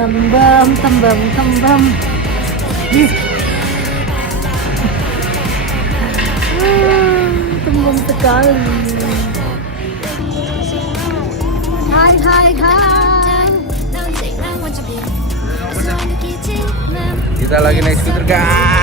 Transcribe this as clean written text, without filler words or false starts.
Tembam, tembam, tembam. Ih. Tembam sekali. Hai, hai, hai. Kita lagi naik skuter guys.